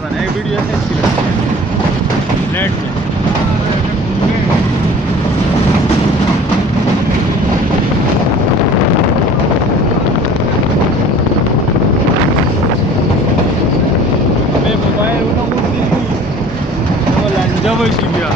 बना एक वीडियो ऐसे अच्छी लगती है नेट में। मैं मोबाइल उन्होंने लंजा वैसी गया